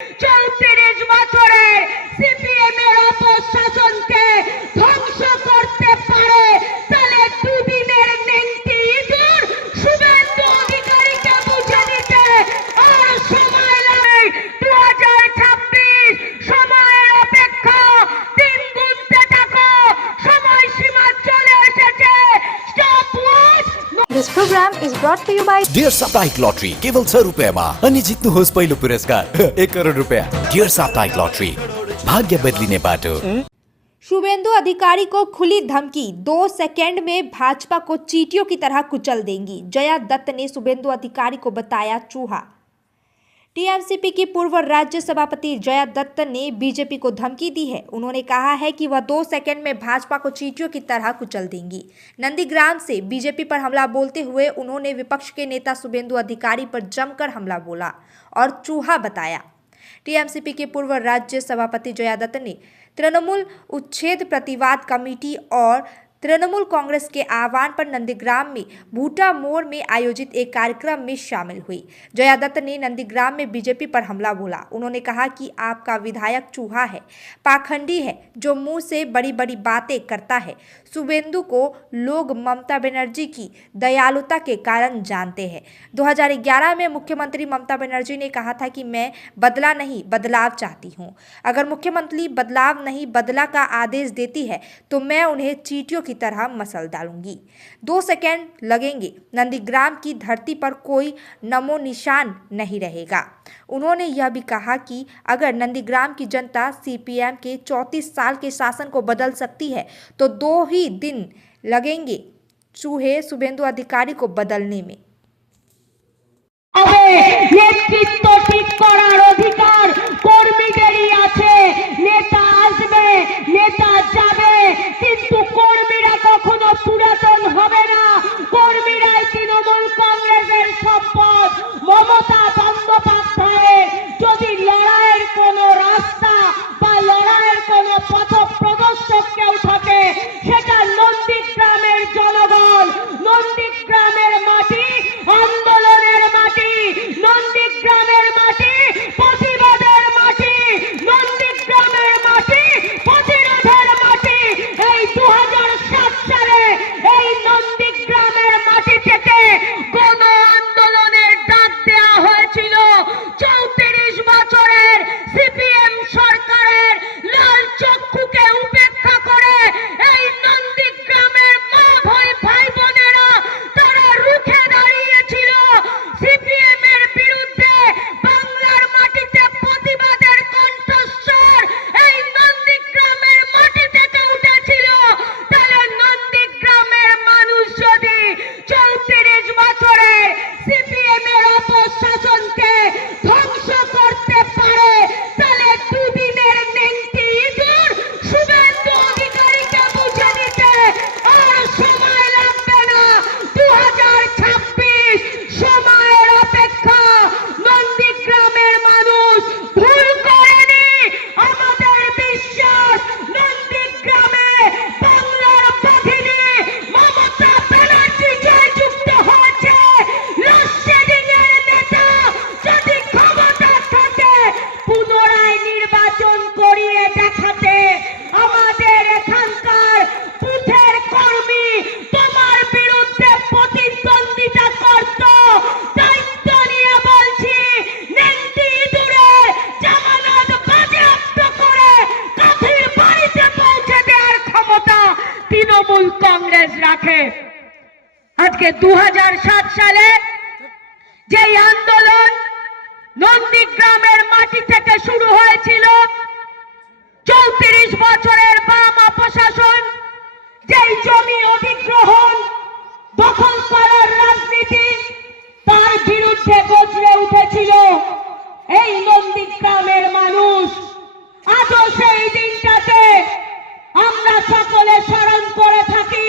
34 বছরের সিপিএম এর অপশাসনকে ধ্বংস করতে পারে তাহলে দুদিনের নেংটি ইঁদুর শুভেন্দু অধিকারীকে বুঝে নিতে আর সময় লাগে। 2026 সময়ের অপেক্ষা দিন গুনতে থাকো, সময়সীমা চলে এসেছে। Stop watch. This program is brought to you by dear साप्ताहिक लॉटरी केवल 100 रुपयामा अनि जित्नुहोस् पहिलो पुरस्कार 1 करोड रुपया। डियर साप्ताहिक लॉटरी भाग्य बदलिने बाटो। शुभेंदु अधिकारी को खुली धमकी, 2 सेकंड में भाजपा को चींटियों की तरह कुचल देंगी। जया दत्त ने शुभेंदु अधिकारी को बताया चूहा। टीएमसीपी की पूर्व राज्य सभापति जया दत्त ने बीजेपी को धमकी दी है। उन्होंने कहा है कि वह 2 सेकंड में भाजपा को चींटियों की तरह कुचल देंगी। नंदीग्राम से बीजेपी पर हमला बोलते हुए उन्होंने विपक्ष के नेता शुभेंदु अधिकारी पर जमकर हमला बोला और चूहा बताया। टीएमसीपी के पूर्व राज्य सभापति जया दत्त ने तृणमूल उच्छेद प्रतिवाद कमेटी और तृणमूल कांग्रेस के आह्वान पर नंदीग्राम में भूटा मोड़ में आयोजित एक कार्यक्रम में शामिल हुई। जया दत्त ने नंदीग्राम में बीजेपी पर हमला बोला। उन्होंने कहा कि आपका विधायक चूहा है, पाखंडी है, जो मुंह से बड़ी बड़ी बातें करता है। शुभेंदु को लोग ममता बनर्जी की दयालुता के कारण जानते हैं। 2011 में मुख्यमंत्री ममता बनर्जी ने कहा था कि मैं बदला नहीं बदलाव चाहती हूँ। अगर मुख्यमंत्री बदलाव नहीं बदला का आदेश देती है तो मैं उन्हें चींटियों की तरह मसल डालूंगी। 2 सेकंड लगेंगे, नंदीग्राम की धरती पर कोई नमो निशान नहीं रहेगा। उन्होंने यह भी कहा कि अगर नंदीग्राम की जनता सीपीएम के 34 साल के शासन को बदल सकती है तो 2 ही दिन लगेंगे चूहे शुभेंदु अधिकारी को बदलने में। নেতৃত্ব ঠিক করার অধিকার কর্মীদেরই আছে। নেতা আসবে, নেতা যাবে, কিন্তু কর্মীরা কখনো পুরাতন হবে না। কর্মীরাই তৃণমূল কংগ্রেসের সম্পদ। মমতা বন্দ্যোপাধ্যায়ের যদি লড়াইয়ের কোনো রাস্তা বা লড়াইয়ের কোনো পথ প্রদর্শক কেউ থাকে সেটা নন্দীগ্রামের জনগণ। নন্দীগ্রামের মাটি আন্দোলনের মাটি, নন্দীগ্রামের মাটি প্রতিবাদের মাটি, নন্দীগ্রামের মাটি প্রতিরোধের মাটি। এই 2007 সালে এই নন্দীগ্রামের মাটি থেকে গণ আন্দোলনের ডাক দেওয়া হয়েছিল। 34 বছরের সিপিএম সরকারের লাল চক্ষুকে উপেক্ষা করে এই নন্দীগ্রামের মা ভাই বোনেরা তারা রুখে দাঁড়িয়েছিল সিপিএম এর বিরুদ্ধে। বাংলার মাটিতে প্রতিবাদের কণ্ঠস্বর এই নন্দীগ্রামের মাটি থেকে উঠেছিল। তাহলে নন্দীগ্রামের মানুষ যদি 34 বছরের সিপিএম এর অপশাসনকে ধ্বংস করতে পারে তাহলে দুদিনের নেংটি ইঁদুর শুভেন্দু অধিকারীকে বুঝে নিতে আর সময় লাগবে না। 2026 সময়ের অপেক্ষা। নন্দীগ্রামের মানুষ ভুল করেনি। আমাদের বিশ্বাস নন্দীগ্রামে বাংলার বাহিনী মমতা ব্যানার্জি জয়যুক্ত হয়েছে। লোডশেডিং এর নেতা যদি ক্ষমতা থাকে পুনরায় নির্বাচন করিয়ে দেখাতে আমাদের এখানকার বুথের কর্মী তোমার বিরুদ্ধে প্রতিদ্বন্দ্বিতা করত। দায়িত্ব নিয়ে বলছি নেংটি ইঁদুরের জামানত বাজেয়াপ্ত করে কাফির বাড়িতে পৌঁছে দেওয়ার ক্ষমতা তৃণমূল কংগ্রেস রাখে। আজকে 2007 সালে যে আন্দোলন নন্দীগ্রামের মাটি থেকে শুরু হয়েছিল, 34 বছরের বাম অপশাসন যেই জমি অধিগ্রহণ দখল করার রাজনীতি তার বিরুদ্ধে গর্জে উঠেছিল এই নন্দীগ্রামের মানুষ। আজও সেই দিনটাতে আমরা সকলে স্মরণ করে থাকি।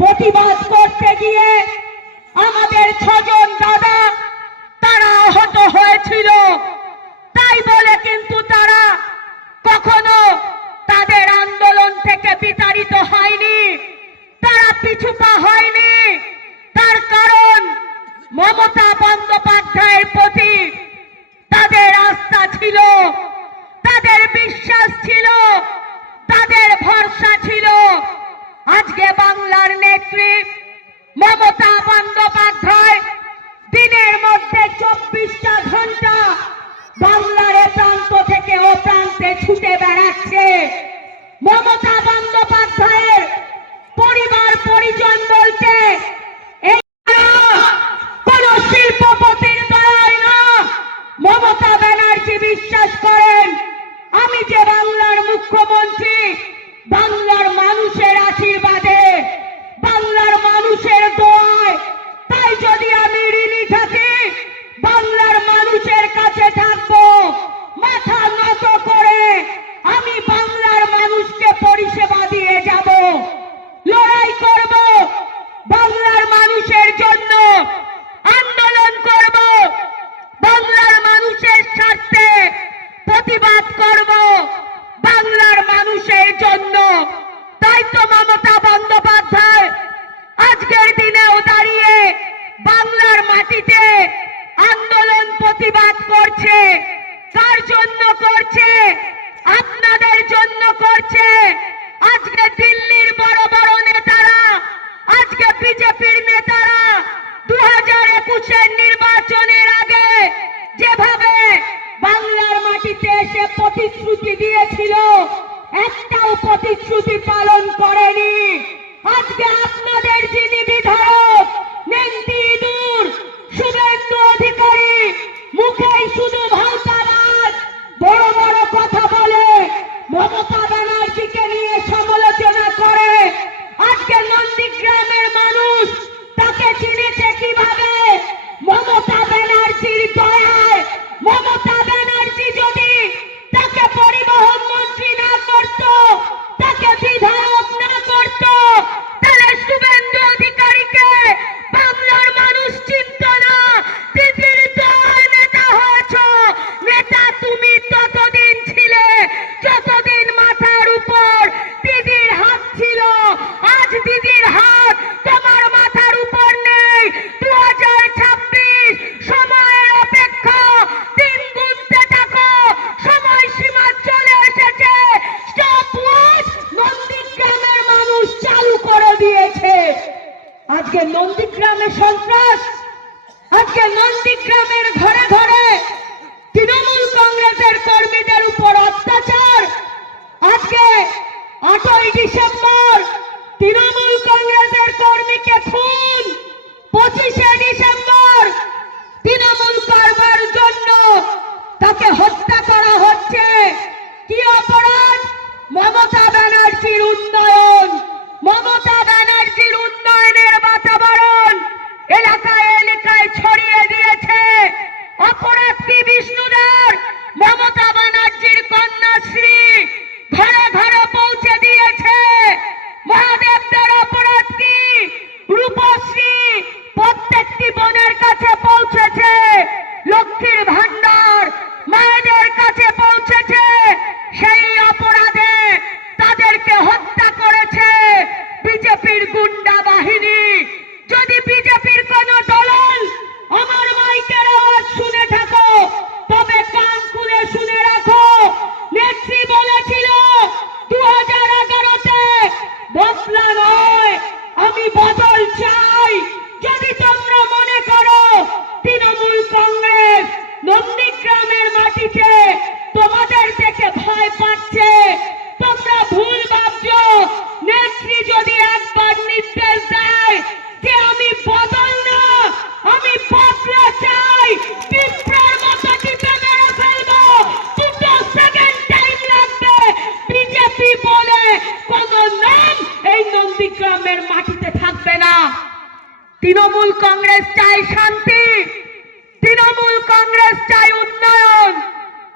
প্রতিবাদ করতে গিয়ে আমাদের 6 জন দাদা তারা আহত হয়েছিল। তাই বলে কিন্তু তারা কখনো তাদের আন্দোলন থেকে বিতাড়িত হয়নি, তারা পিছুপা হয়নি। তার কারণ মমতা বন্দ্যোপাধ্যায়ের প্রতি তাদের আস্থা আস্থা ছিল, তাদের বিশ্বাস ছিল, তাদের ভরসা ছিল। আজকে বাংলার নেত্রী মমতা বন্দ্যোপাধ্যায় দিনের মধ্যে 24টা ঘন্টা বাংলার এ প্রান্ত থেকে ও প্রান্তে ছুটে বেড়াচ্ছে। মমতা বন্দ্যোপাধ্যায়ের পরিবার পরিজন বলতে এই কোন শিল্পপতির দয়ায় না। মমতা ব্যানার্জি বিশ্বাস করেন আমি যে বাংলার মুখ্যমন্ত্রী, বাংলার মানুষের আশীর্বাদে, বাংলার মানুষের দোয়ায়, তাই যদি আমি ঋণী থাকি বাংলার মানুষের কাছে থাকবো মাথা নত করে। আমি বাংলার মানুষকে পরিষেবা দিয়ে যাব, লড়াই করব, বাংলার মানুষের জন্য আন্দোলন করব, বাংলার মানুষের স্বার্থে প্রতিবাদ করব, বাংলার মানুষের জন্য। তাই তো মমতা বন্দ্যোপাধ্যায় আজকের দিনেও দাঁড়িয়ে বাংলার মাটিতে আন্দোলন প্রতিবাদ করছে। কার জন্য করছে? আপনাদের জন্য করছে। আজকে দিল্লির বড় বড় নেতারা, আজকে বিজেপির নেতারা 2021-এর নির্বাচনের আগে যেভাবে বাংলার মাটিতে এসে প্রতিশ্রুতি দিয়েছিল, একটাও প্রতিশ্রুতি পালন করেনি। আজকে আপনাদের যিনি বিধায়ক নেন্দি ইঁদুর শুভেন্দু অধিকারী মুখেই শুধু ভাওতাবাদ, বড় বড় কথা বলে, মমতা ব্যানার্জিকে নিয়ে সমালোচনা করে। আজকে নন্দীগ্রামের মানুষ তাকে চিনেছে কিভাবে? মমতা ব্যানার্জির দয়ায়। মমতা ব্যানার্জি যদি তাকে পরিবহন মন্ত্রী না করত, তাকে বিধায়ক না করত, তাহলে শুভেন্দু অধিকারীকে বাংলার মানুষ চিনত না। দিদির দয়ায় নেতা হয়েছ। নেতা তুমি ততদিন ছিলে যতদিন মাথার উপর দিদির হাত ছিল। আজ দিদির হাত তোমার মাথার উপর নেই। 2026 সময়ের অপেক্ষা, দিন গুনতে থাকো, সময়সীমা চলে এসেছে। স্টপ ওয়াচ নন্দীগ্রামের মানুষ চালু করে দিয়েছে। আজকে নন্দীগ্রামে সন্ত্রাস, আজকে নন্দীগ্রামের ঘরে ঘরে তৃণমূল কংগ্রেসের কর্মীদের উপর অত্যাচার। আজকে 8ই ডিসেম্বর তৃণমূল কংগ্রেসের কর্মীকে খুন, 25শে ডিসেম্বর তৃণমূল করবার জন্য তাকে হত্যা করা হচ্ছে। কি অপরাধ? মমতা ব্যানার্জির উন্নয়ন, মমতা ব্যানার্জির উন্নয়নের বাতাবরণ এলাকায় এলাকায় ছড়িয়ে দিয়েছে। অপরাধ কি বিষ্ণুদার? মমতা ব্যানার্জির কন্যাশ্রী ঘরে ঘরে পৌঁছে দিয়েছে। মহাদেবদের অপরাধ কি? রূপশ্রী প্রত্যেকটি বোনের কাছে পৌঁছেছে। লক্ষ্মীর ভান্ডার মায়েদের কাছে পৌঁছেছে। সেই অপরাধে তাদেরকে হত্যা করেছে বিজেপির গুন্ডা বাহিনী। যদি বিজেপির কোন দলন আমার মাইকের আওয়াজ শুনে থাকো, তবে কান খুলে শুনে রাখো। নেত্রী বলেছিল 2011-তে বদলা নয়, আমি বদল চাই। যদি তোমরা মনে করো তৃণমূল কংগ্রেস নন্দীগ্রামের মাটিতে তোমাদের দেখে ভয় পাচ্ছে, তোমরা ভুল ভাবছো। নেত্রী যদি একবার নির্দেশ দেয় যে আমি বদল না, আমি বদলা চাই, পিঁপড়ার মতো টিপে মেরে ফেলবো, 2 সেকেন্ড টাইম লাগবে। বিজেপি বলে কোন নাম এই নন্দীগ্রামের মাটিতে থাকবে না। তৃণমূল কংগ্রেস চাই শান্তি, তৃণমূল কংগ্রেস চাই উন্নয়ন,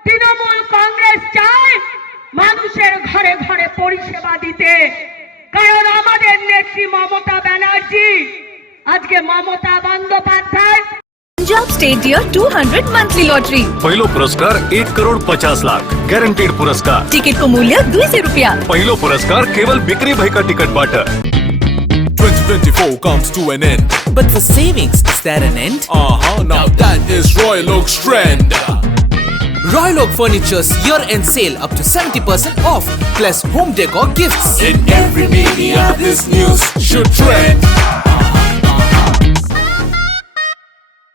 তৃণমূল কংগ্রেস চায় মানুষের ঘরে ঘরে পরিষেবা দিতে। কারণ আমাদের নেত্রী মমতা ব্যানার্জি, আজকে Mamata Bandyopadhyay Punjab state dear 200 monthly lottery. पहिलो पुरस्कार 1,50,00,000 गॅरंटेड पुरस्कार। टिकट को मूल्य 200 रुपया। पहिलो पुरस्कार केवल बिक्री भाई का टिकट बाट। 2024 comes to an end. But for savings, is there an end? Now that is Royal Oak's trend. Royal Oak Furniture's year-end sale up to 70% off, plus home decor gifts. In every media, this news should trend.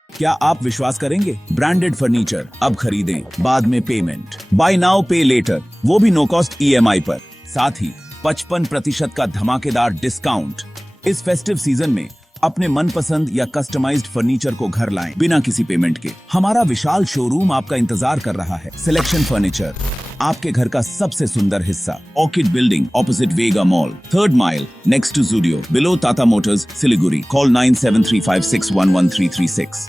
क्या आप विश्वास करेंगे? Branded furniture अब खरीदें, बाद में payment. Bye now पे letter, वो भी नो कॉस्ट EMI पर। साथ ही 55% का धमाकेदार डिस्काउंट। इस फेस्टिव सीजन में अपने मनपसंद या कस्टमाइज्ड फर्नीचर को घर लाएं बिना किसी पेमेंट के। हमारा विशाल शोरूम आपका इंतजार कर रहा है। सिलेक्शन फर्नीचर, आपके घर का सबसे सुंदर हिस्सा। Orchid building opposite Vega mall, 3rd mile next to Zudio, below Tata Motors, Siliguri. Call 9735611336।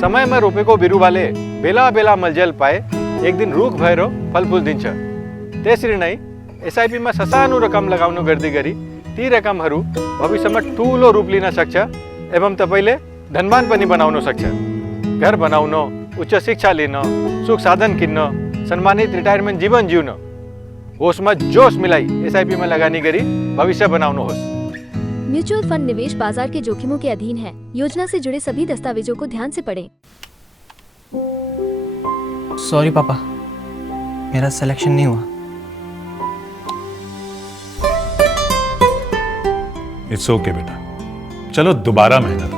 समय में रोपे को बिरु वाले बेला बेला मलजल पाए एक दिन रुख भएर फल फूल दिन्छ। त्यसरी नै SIP मा ससानो रकम लगाउनु गर्दै गरी ती रकमहरू भविष्यमा ठूलो रूप लिन सक्छ एवं तपाईले धनवान पनि बनाउन सक्छ। घर बनाउन, उच्च शिक्षा लिन, सुख साधन किन्न, सम्मानित रिटायरमेन्ट जीवन जिउन, होसमा जोश मिलाई SIP में लगानी करी भविष्य बनाउनुहोस्। म्यूचुअल फंड निवेश बाजार के जोखिमों के अधीन है। योजना से जुड़े सभी दस्तावेजों को ध्यान से पढ़ें। सॉरी पापा, मेरा सिलेक्शन नहीं हुआ। इट्स ओके बेटा, चलो दोबारा मेहनत